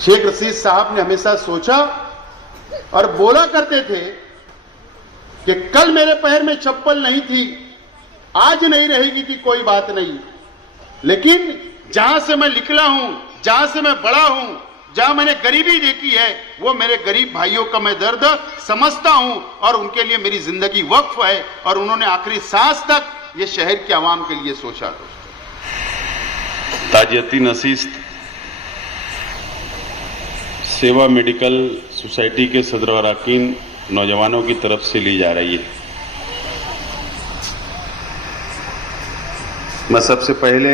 शेख रशीद साहब ने हमेशा सोचा और बोला करते थे कि कल मेरे पैर में चप्पल नहीं थी, आज नहीं रहेगी थी, कोई बात नहीं, लेकिन जहां से मैं निकला हूं, जहां से मैं बड़ा हूं, जहां मैंने गरीबी देखी है, वो मेरे गरीब भाइयों का मैं दर्द समझता हूं और उनके लिए मेरी जिंदगी वक्फ है। और उन्होंने आखिरी सांस तक ये शहर की आवाम के लिए सोचा। दोस्तों, ताजियती नसीहत सेवा मेडिकल सोसाइटी के सदर और अरकान नौजवानों की तरफ से ली जा रही है। मैं सबसे पहले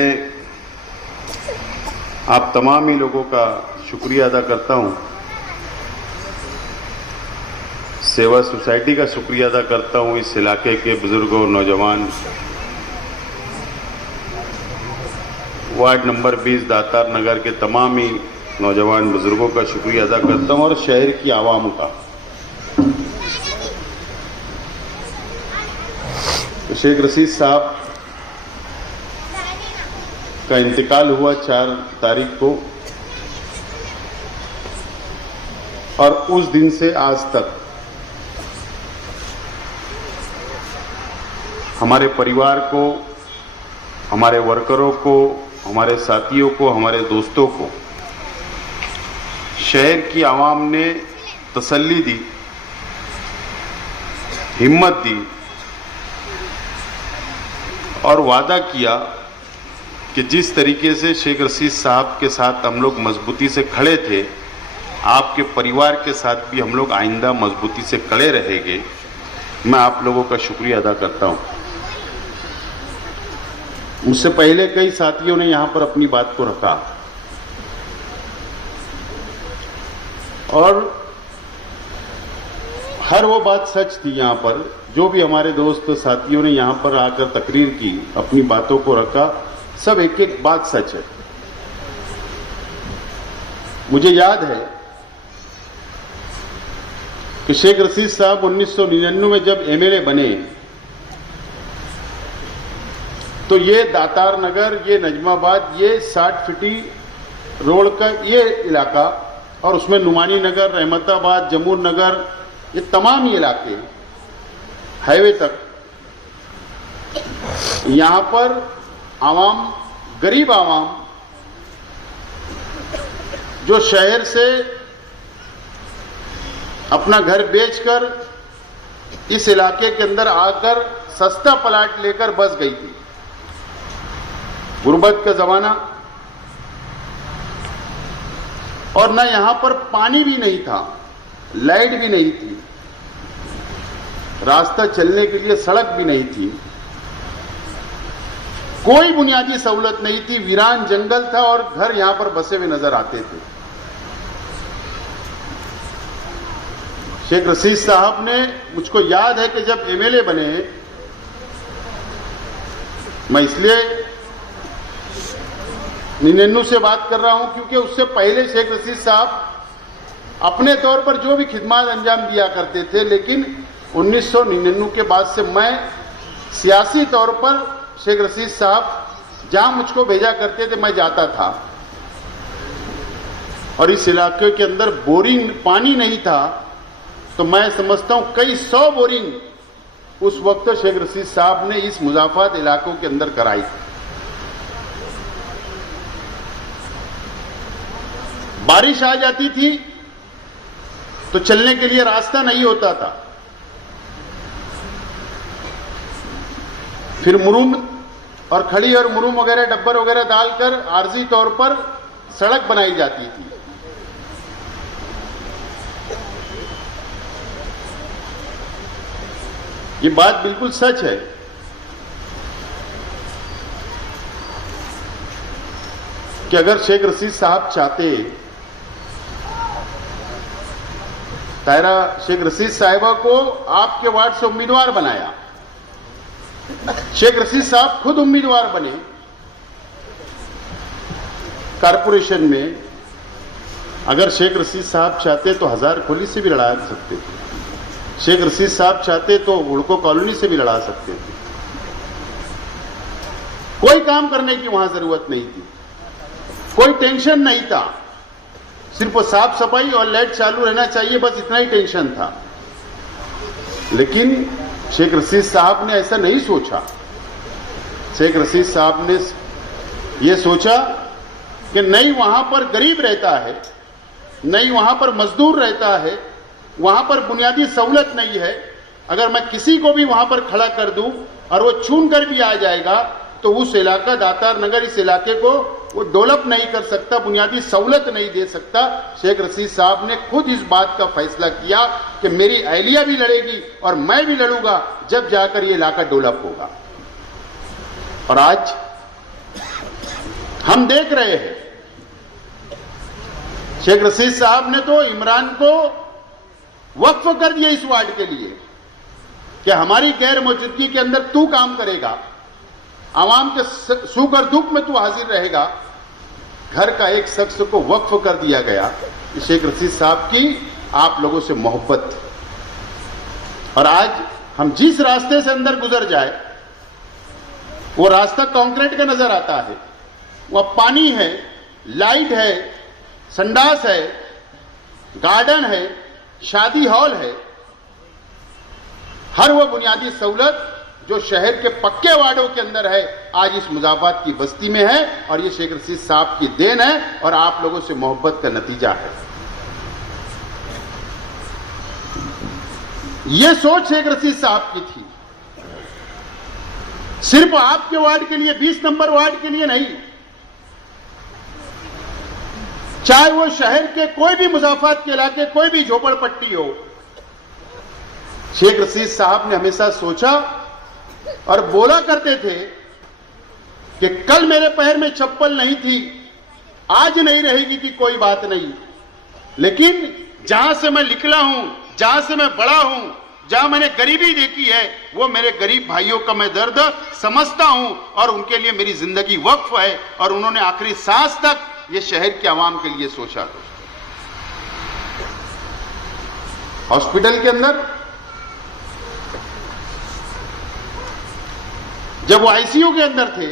आप तमाम ही लोगों का शुक्रिया अदा करता हूं, सेवा सोसाइटी का शुक्रिया अदा करता हूं, इस इलाके के बुजुर्गों, नौजवान, वार्ड नंबर 20 दातार नगर के तमाम ही नौजवान बुजुर्गों का शुक्रिया अदा करता हूं और शहर की आवाम का। तो शेख रशीद साहब का इंतकाल हुआ 4 तारीख को और उस दिन से आज तक हमारे परिवार को, हमारे वर्करों को, हमारे साथियों को, हमारे दोस्तों को शहर की आवाम ने तसल्ली दी, हिम्मत दी और वादा किया कि जिस तरीके से शेख रशीद साहब के साथ हम लोग मजबूती से खड़े थे, आपके परिवार के साथ भी हम लोग आइंदा मजबूती से खड़े रहेंगे। मैं आप लोगों का शुक्रिया अदा करता हूं। मुझसे पहले कई साथियों ने यहां पर अपनी बात को रखा और हर वो बात सच थी। यहां पर जो भी हमारे दोस्त साथियों ने यहां पर आकर तकरीर की, अपनी बातों को रखा, सब एक एक बात सच है। मुझे याद है कि शेख रशीद साहब 1999 में जब एमएलए बने तो ये दातार नगर, ये नजमाबाद, ये 60 फीटी रोड का ये इलाका और उसमें नुमानी नगर, रहमताबाद, जमूर नगर, ये तमाम ये इलाके हाईवे तक, यहां पर आवाम, गरीब आवाम जो शहर से अपना घर बेचकर इस इलाके के अंदर आकर सस्ता प्लाट लेकर बस गई थी। गुर्बत का जमाना और ना यहां पर पानी भी नहीं था, लाइट भी नहीं थी, रास्ता चलने के लिए सड़क भी नहीं थी, कोई बुनियादी सहूलत नहीं थी, वीरान जंगल था और घर यहां पर बसे हुए नजर आते थे। शेख रशीद साहब ने, मुझको याद है कि जब एमएलए बने, मैं इसलिए 99 से बात कर रहा हूं क्योंकि उससे पहले शेख रशीद साहब अपने तौर पर जो भी खिदमत अंजाम दिया करते थे, लेकिन 1999 के बाद से मैं सियासी तौर पर शेख रशीद साहब जहां मुझको भेजा करते थे मैं जाता था और इस इलाके के अंदर बोरिंग पानी नहीं था, तो मैं समझता हूं कई 100 बोरिंग उस वक्त शेख रशीद साहब ने इस मुजाफात इलाकों के अंदर कराई। बारिश आ जाती थी तो चलने के लिए रास्ता नहीं होता था, फिर मुरूम और खड़ी और मुरूम वगैरह, डब्बर वगैरह डालकर आर्जी तौर पर सड़क बनाई जाती थी। ये बात बिल्कुल सच है कि अगर शेख रशीद साहब चाहते, तायरा शेख रशीद साहिबा को आपके वार्ड से उम्मीदवार बनाया, शेख रशीद साहब खुद उम्मीदवार बने कारपोरेशन में। अगर शेख रशीद साहब चाहते तो हजार खोली से भी लड़ा सकते थे, शेख रशीद साहब चाहते तो हुड़को कॉलोनी से भी लड़ा सकते थे। कोई काम करने की वहां जरूरत नहीं थी, कोई टेंशन नहीं था। सिर्फ वो साफ सफाई और लाइट चालू रहना चाहिए, बस इतना ही टेंशन था। लेकिन शेख रशीद साहब ने ऐसा नहीं सोचा। शेख रशीद साहब ने ये सोचा कि नहीं वहां पर गरीब रहता है, नहीं वहां पर मजदूर रहता है, वहां पर बुनियादी सहूलत नहीं है। अगर मैं किसी को भी वहां पर खड़ा कर दूं और वो छून कर भी आ जाएगा तो उस इलाका दातार नगर इस इलाके को वो डेवलप नहीं कर सकता, बुनियादी सहूलत नहीं दे सकता। शेख रशीद साहब ने खुद इस बात का फैसला किया कि मेरी अहलिया भी लड़ेगी और मैं भी लड़ूंगा, जब जाकर ये इलाका डेवलप होगा। और आज हम देख रहे हैं शेख रशीद साहब ने तो इमरान को वक्फ कर दिया इस वार्ड के लिए कि हमारी गैर मौजूदगी के अंदर तू काम करेगा, आवाम के सुख और दुख में तू हाजिर रहेगा। घर का एक शख्स को वक्फ कर दिया गया। शेख रशीद साहब की आप लोगों से मोहब्बत थी। और आज हम जिस रास्ते से अंदर गुजर जाए वो रास्ता कंक्रीट का नजर आता है, वह पानी है, लाइट है, संडास है, गार्डन है, शादी हॉल है, हर वो बुनियादी सहूलत जो शहर के पक्के वार्डों के अंदर है आज इस मुजाफात की बस्ती में है। और ये शेख रशीद साहब की देन है और आप लोगों से मोहब्बत का नतीजा है। ये सोच शेख रशीद साहब की थी, सिर्फ आपके वार्ड के लिए, 20 नंबर वार्ड के लिए नहीं, चाहे वो शहर के कोई भी मुजाफात के इलाके, कोई भी झोपड़पट्टी हो। शेख रशीद साहब ने हमेशा सोचा और बोला करते थे कि कल मेरे पैर में चप्पल नहीं थी, आज नहीं रहेगी थी, कोई बात नहीं, लेकिन जहां से मैं निकला हूं, जहां से मैं बड़ा हूं, जहां मैंने गरीबी देखी है, वो मेरे गरीब भाइयों का मैं दर्द समझता हूं और उनके लिए मेरी जिंदगी वक्फ है। और उन्होंने आखिरी सांस तक ये शहर के आवाम के लिए सोचा। हॉस्पिटल के अंदर जब वो आईसीयू के अंदर थे,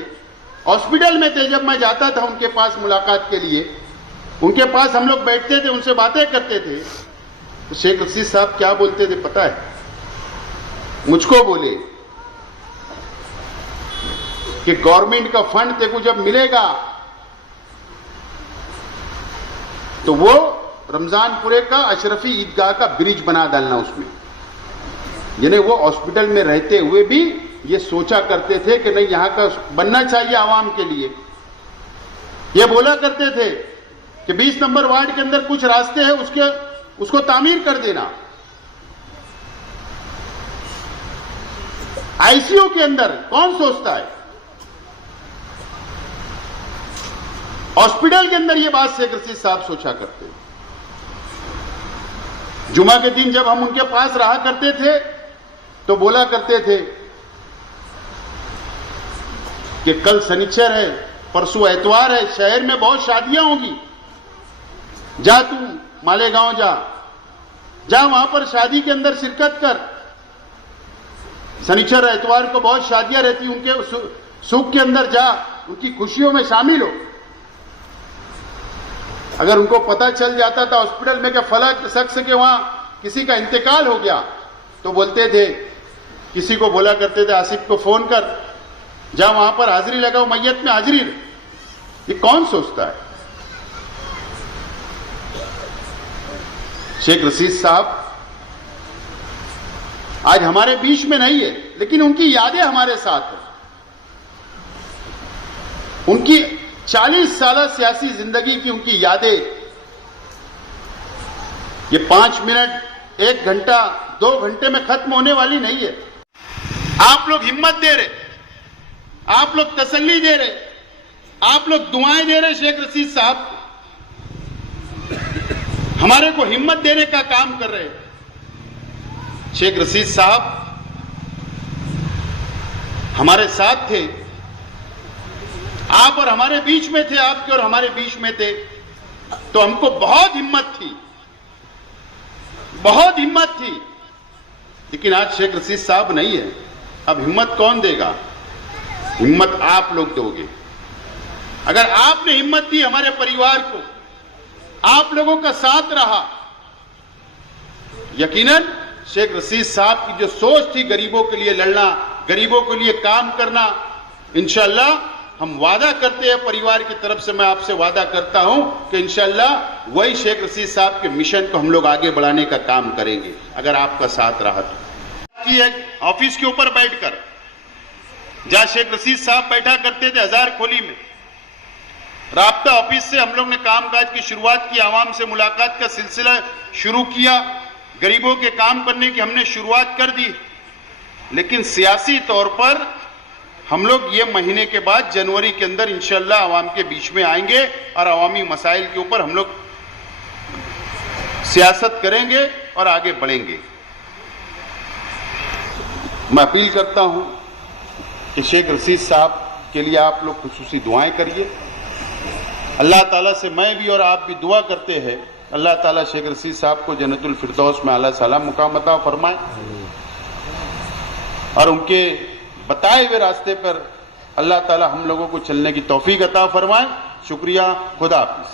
हॉस्पिटल में थे, जब मैं जाता था उनके पास मुलाकात के लिए, उनके पास हम लोग बैठते थे, उनसे बातें करते थे, तो शेख रशीद साहब क्या बोलते थे पता है? मुझको बोले कि गवर्नमेंट का फंड तेको जब मिलेगा तो वो रमजानपुरे का अशरफी ईदगाह का ब्रिज बना डालना उसमें। यानी वो हॉस्पिटल में रहते हुए भी ये सोचा करते थे कि नहीं, यहां का बनना चाहिए आवाम के लिए। ये बोला करते थे कि 20 नंबर वार्ड के अंदर कुछ रास्ते हैं, उसको तामीर कर देना। आईसीयू के अंदर कौन सोचता है? हॉस्पिटल के अंदर ये बात शेख रशीद साहब सोचा करते। जुमा के दिन जब हम उनके पास रहा करते थे तो बोला करते थे कि कल शनिचर है, परसों एतवार है, शहर में बहुत शादियां होगी, जा तू मालेगांव जा वहां पर शादी के अंदर शिरकत कर। शनिचर एतवार को बहुत शादियां रहती, उनके सुख के अंदर जा, उनकी खुशियों में शामिल हो। अगर उनको पता चल जाता था हॉस्पिटल में कि फला शख्स के वहां किसी का इंतकाल हो गया, तो बोलते थे, किसी को बोला करते थे आसिफ को फोन कर, जा वहां पर हाजिरी लगाओ, मैयत में हाजिरी। ये कौन सोचता है? शेख रशीद साहब आज हमारे बीच में नहीं है, लेकिन उनकी यादें हमारे साथ हैं। उनकी 40 साल सियासी जिंदगी की उनकी यादें ये 5 मिनट, 1 घंटा, 2 घंटे में खत्म होने वाली नहीं है। आप लोग हिम्मत दे रहे, आप लोग तसल्ली दे रहे, आप लोग दुआएं दे रहे शेख रशीद साहब को, हमारे को हिम्मत देने का काम कर रहे। शेख रशीद साहब हमारे साथ थे, आप और हमारे बीच में थे, आपके और हमारे बीच में थे, तो हमको बहुत हिम्मत थी, बहुत हिम्मत थी। लेकिन आज शेख रशीद साहब नहीं है, अब हिम्मत कौन देगा? हिम्मत आप लोग दोगे। अगर आपने हिम्मत दी हमारे परिवार को, आप लोगों का साथ रहा। यकीनन शेख रशीद साहब की जो सोच थी गरीबों के लिए लड़ना, गरीबों के लिए काम करना, इंशाअल्लाह हम वादा करते हैं, परिवार की तरफ से मैं आपसे वादा करता हूं कि इंशाअल्लाह वही शेख रशीद साहब के मिशन को हम लोग आगे बढ़ाने का काम करेंगे अगर आपका साथ रहा तो। कि एक ऑफिस के ऊपर बैठकर जहां शेख रशीद साहब बैठा करते थे हजार खोली में, राब्ता ऑफिस से हम लोग ने कामकाज की शुरुआत की, आवाम से मुलाकात का सिलसिला शुरू किया, गरीबों के काम करने की हमने शुरुआत कर दी। लेकिन सियासी तौर पर हम लोग ये महीने के बाद जनवरी के अंदर इंशाअल्लाह आवाम के बीच में आएंगे और अवामी मसाइल के ऊपर हम लोग सियासत करेंगे और आगे बढ़ेंगे। मैं अपील करता हूं कि शेख रशीद साहब के लिए आप लोग खुसूसी दुआएं करिए। अल्लाह ताला से मैं भी और आप भी दुआ करते हैं, अल्लाह ताला शेख रशीद साहब को जन्नतुल फिरदौस में आला सलाम मुकाम अता फरमाए और उनके बताए हुए रास्ते पर अल्लाह ताला हम लोगों को चलने की तौफीक अता फरमाए। शुक्रिया, खुदा हाफिज।